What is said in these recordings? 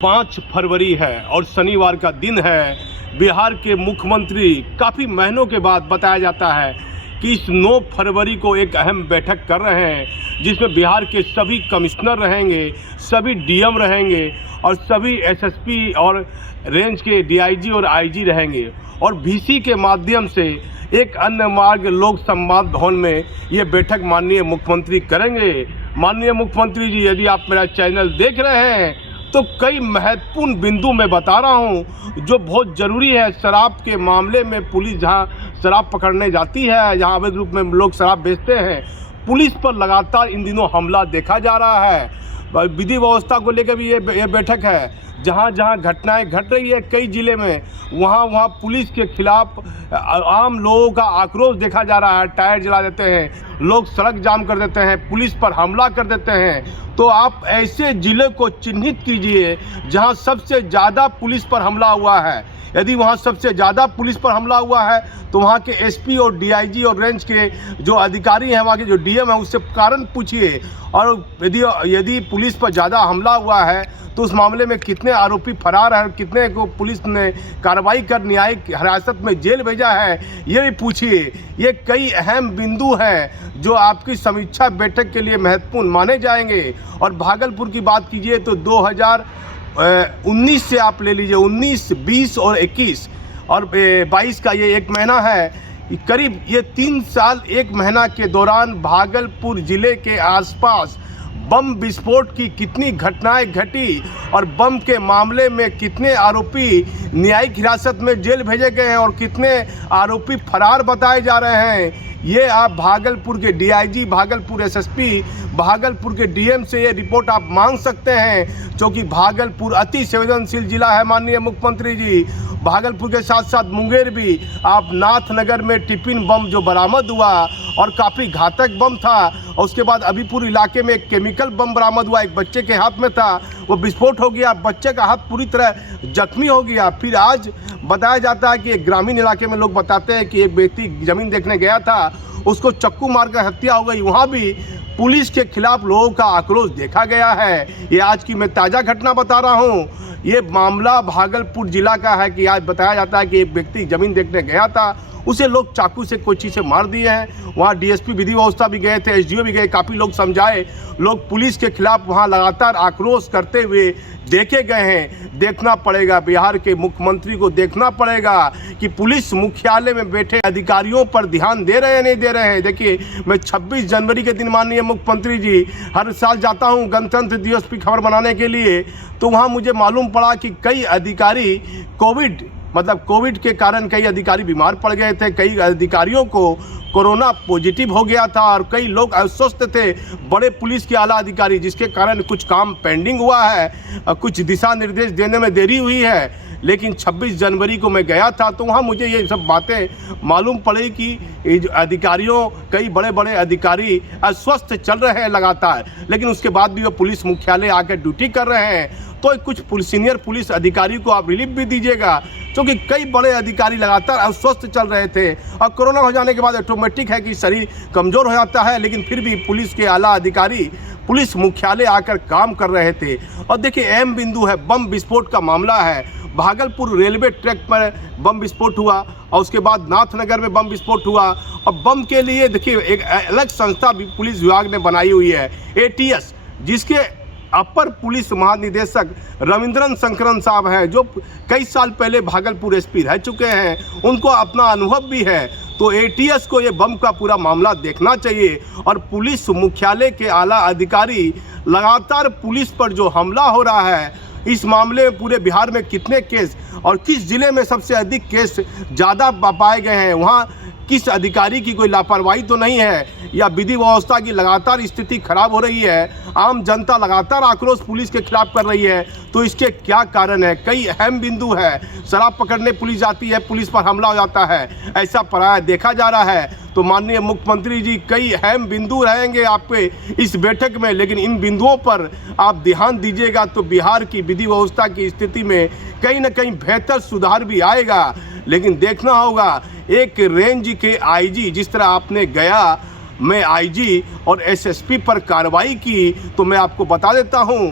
5 फरवरी है और शनिवार का दिन है। बिहार के मुख्यमंत्री काफ़ी महीनों के बाद बताया जाता है कि इस 9 फरवरी को एक अहम बैठक कर रहे हैं, जिसमें बिहार के सभी कमिश्नर रहेंगे, सभी डीएम रहेंगे और सभी एसएसपी और रेंज के डीआईजी और आईजी रहेंगे। और वीसी के माध्यम से एक अन्य मार्ग लोक संवाद भवन में ये बैठक माननीय मुख्यमंत्री करेंगे। माननीय मुख्यमंत्री जी, यदि आप मेरा चैनल देख रहे हैं तो कई महत्वपूर्ण बिंदु मैं बता रहा हूं जो बहुत ज़रूरी है। शराब के मामले में पुलिस जहां शराब पकड़ने जाती है, जहां अवैध रूप में लोग शराब बेचते हैं, पुलिस पर लगातार इन दिनों हमला देखा जा रहा है। विधि व्यवस्था को लेकर भी ये बैठक है। जहां जहां घटनाएं घट रही है कई ज़िले में, वहां पुलिस के खिलाफ आम लोगों का आक्रोश देखा जा रहा है। टायर जला देते हैं, लोग सड़क जाम कर देते हैं, पुलिस पर हमला कर देते हैं। तो आप ऐसे ज़िले को चिन्हित कीजिए जहां सबसे ज़्यादा पुलिस पर हमला हुआ है। यदि वहां सबसे ज़्यादा पुलिस पर हमला हुआ है तो वहां के एसपी और डीआईजी और रेंज के जो अधिकारी हैं, वहां के जो डीएम हैं, उससे कारण पूछिए। और यदि पुलिस पर ज़्यादा हमला हुआ है तो उस मामले में कितने आरोपी फरार हैं, कितने को पुलिस ने कार्रवाई कर न्यायिक हिरासत में जेल भेजा है, ये भी पूछिए। ये कई अहम बिंदु हैं जो आपकी समीक्षा बैठक के लिए महत्वपूर्ण माने जाएंगे। और भागलपुर की बात कीजिए तो 2019 से आप ले लीजिए, 19, 20 और 21 और 22 का ये एक महीना है, करीब ये 3 साल 1 महीना के दौरान भागलपुर ज़िले के आसपास बम विस्फोट की कितनी घटनाएं घटी और बम के मामले में कितने आरोपी न्यायिक हिरासत में जेल भेजे गए हैं और कितने आरोपी फरार बताए जा रहे हैं। ये आप भागलपुर के डीआईजी, भागलपुर एसएसपी, भागलपुर के डीएम से ये रिपोर्ट आप मांग सकते हैं, क्योंकि भागलपुर अति संवेदनशील जिला है माननीय मुख्यमंत्री जी। भागलपुर के साथ साथ मुंगेर भी, आप नाथनगर में टिफिन बम जो बरामद हुआ और काफ़ी घातक बम था, और उसके बाद अभीपुर इलाके में एक केमिकल बम बरामद हुआ, एक बच्चे के हाथ में था, वो विस्फोट हो गया, बच्चे का हाथ पूरी तरह जख्मी हो गया। फिर आज बताया जाता है कि एक ग्रामीण इलाके में लोग बताते हैं कि एक व्यक्ति ज़मीन देखने गया था, उसको चक्कू मारकर हत्या हो गई। वहाँ भी पुलिस के खिलाफ लोगों का आक्रोश देखा गया है। ये आज की मैं ताज़ा घटना बता रहा हूँ। ये मामला भागलपुर जिला का है कि आज बताया जाता है कि एक व्यक्ति ज़मीन देखने गया था, उसे लोग चाकू से कोई चीज़ से मार दिए हैं। वहाँ डीएसपी विधि व्यवस्था भी गए थे, एसडीओ भी गए, काफ़ी लोग समझाए। लोग पुलिस के खिलाफ वहाँ लगातार आक्रोश करते हुए देखे गए हैं। देखना पड़ेगा, बिहार के मुख्यमंत्री को देखना पड़ेगा कि पुलिस मुख्यालय में बैठे अधिकारियों पर ध्यान दे रहे हैं नहीं दे रहे हैं। देखिए, मैं 26 जनवरी के दिन माननीय मुख्यमंत्री जी हर साल जाता हूँ गणतंत्र दिवस की खबर बनाने के लिए, तो वहाँ मुझे मालूम पड़ा कि कई अधिकारी कोविड के कारण कई अधिकारी बीमार पड़ गए थे, कई अधिकारियों को कोरोना पॉजिटिव हो गया था और कई लोग अस्वस्थ थे, बड़े पुलिस के आला अधिकारी, जिसके कारण कुछ काम पेंडिंग हुआ है, कुछ दिशा निर्देश देने में देरी हुई है। लेकिन 26 जनवरी को मैं गया था तो वहाँ मुझे ये सब बातें मालूम पड़ी कि अधिकारियों, कई बड़े बड़े अधिकारी अस्वस्थ चल रहे हैं लगातार, लेकिन उसके बाद भी वो पुलिस मुख्यालय आकर ड्यूटी कर रहे हैं। तो कुछ सीनियर पुलिस अधिकारी को आप रिलीफ भी दीजिएगा, क्योंकि कई बड़े अधिकारी लगातार अस्वस्थ चल रहे थे। और कोरोना हो जाने के बाद ऑटोमेटिक है कि शरीर कमज़ोर हो जाता है, लेकिन फिर भी पुलिस के आला अधिकारी पुलिस मुख्यालय आकर काम कर रहे थे। और देखिए, अहम बिंदु है, बम विस्फोट का मामला है। भागलपुर रेलवे ट्रैक पर बम विस्फोट हुआ और उसके बाद नाथनगर में बम विस्फोट हुआ। और बम के लिए देखिए एक अलग संस्था भी पुलिस विभाग ने बनाई हुई है, एटीएस, जिसके अपर पुलिस महानिदेशक रविंद्रन शंकरन साहब हैं, जो कई साल पहले भागलपुर एसपी रह चुके हैं, उनको अपना अनुभव भी है। तो एटीएस को ये बम का पूरा मामला देखना चाहिए। और पुलिस मुख्यालय के आला अधिकारी लगातार पुलिस पर जो हमला हो रहा है, इस मामले में पूरे बिहार में कितने केस और किस ज़िले में सबसे अधिक केस ज़्यादा पाए गए हैं, वहाँ किस अधिकारी की कोई लापरवाही तो नहीं है, या विधि व्यवस्था की लगातार स्थिति खराब हो रही है, आम जनता लगातार आक्रोश पुलिस के खिलाफ कर रही है, तो इसके क्या कारण है। कई अहम बिंदु है। शराब पकड़ने पुलिस जाती है, पुलिस पर हमला हो जाता है, ऐसा प्राय देखा जा रहा है। तो माननीय मुख्यमंत्री जी, कई अहम बिंदु रहेंगे आपके इस बैठक में, लेकिन इन बिंदुओं पर आप ध्यान दीजिएगा तो बिहार की विधि व्यवस्था की स्थिति में कहीं ना कहीं बेहतर सुधार भी आएगा। लेकिन देखना होगा, एक रेंज के आईजी, जिस तरह आपने गया में आईजी और एसएसपी पर कार्रवाई की, तो मैं आपको बता देता हूं,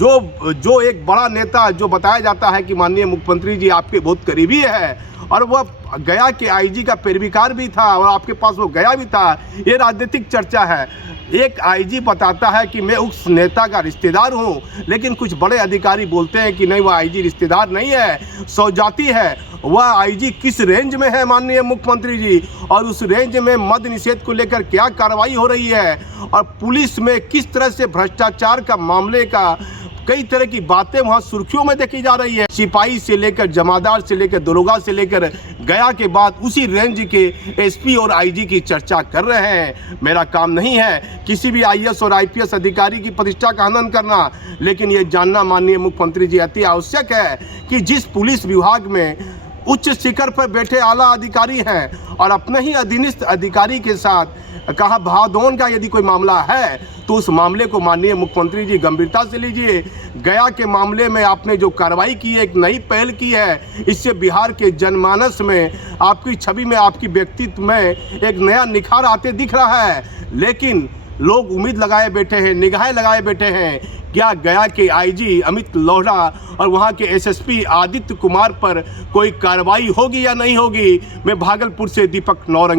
जो एक बड़ा नेता जो बताया जाता है कि माननीय मुख्यमंत्री जी आपके बहुत करीबी है और वह गया के आईजी का पैरवीकार भी था और आपके पास वो गया भी था, ये राजनीतिक चर्चा है। एक आईजी बताता है कि मैं उस नेता का रिश्तेदार हूं, लेकिन कुछ बड़े अधिकारी बोलते हैं कि नहीं, वह आईजी रिश्तेदार नहीं है, सौजाती है। वह आईजी किस रेंज में है माननीय मुख्यमंत्री जी, और उस रेंज में मद्य निषेध को लेकर क्या कार्रवाई हो रही है, और पुलिस में किस तरह से भ्रष्टाचार का मामले का कई तरह की बातें वहां सुर्खियों में देखी जा रही है। सिपाही से लेकर जमादार से लेकर दरोगा से लेकर गया के बाद उसी रेंज के एसपी और आईजी की चर्चा कर रहे हैं। मेरा काम नहीं है किसी भी आईएएस और आईपीएस अधिकारी की प्रतिष्ठा का हनन करना, लेकिन ये जानना माननीय मुख्यमंत्री जी अति आवश्यक है कि जिस पुलिस विभाग में उच्च शिखर पर बैठे आला अधिकारी हैं और अपने ही अधीनस्थ अधिकारी के साथ कहा भावदौन का यदि कोई मामला है तो उस मामले को माननीय मुख्यमंत्री जी गंभीरता से लीजिए। गया के मामले में आपने जो कार्रवाई की है, एक नई पहल की है, इससे बिहार के जनमानस में, आपकी छवि में, आपकी व्यक्तित्व में एक नया निखार आते दिख रहा है। लेकिन लोग उम्मीद लगाए बैठे हैं, निगाहें लगाए बैठे हैं, क्या गया के आईजी अमित लोढ़ा और वहां के एसएसपी आदित्य कुमार पर कोई कार्रवाई होगी या नहीं होगी। मैं भागलपुर से दीपक नौरंगी।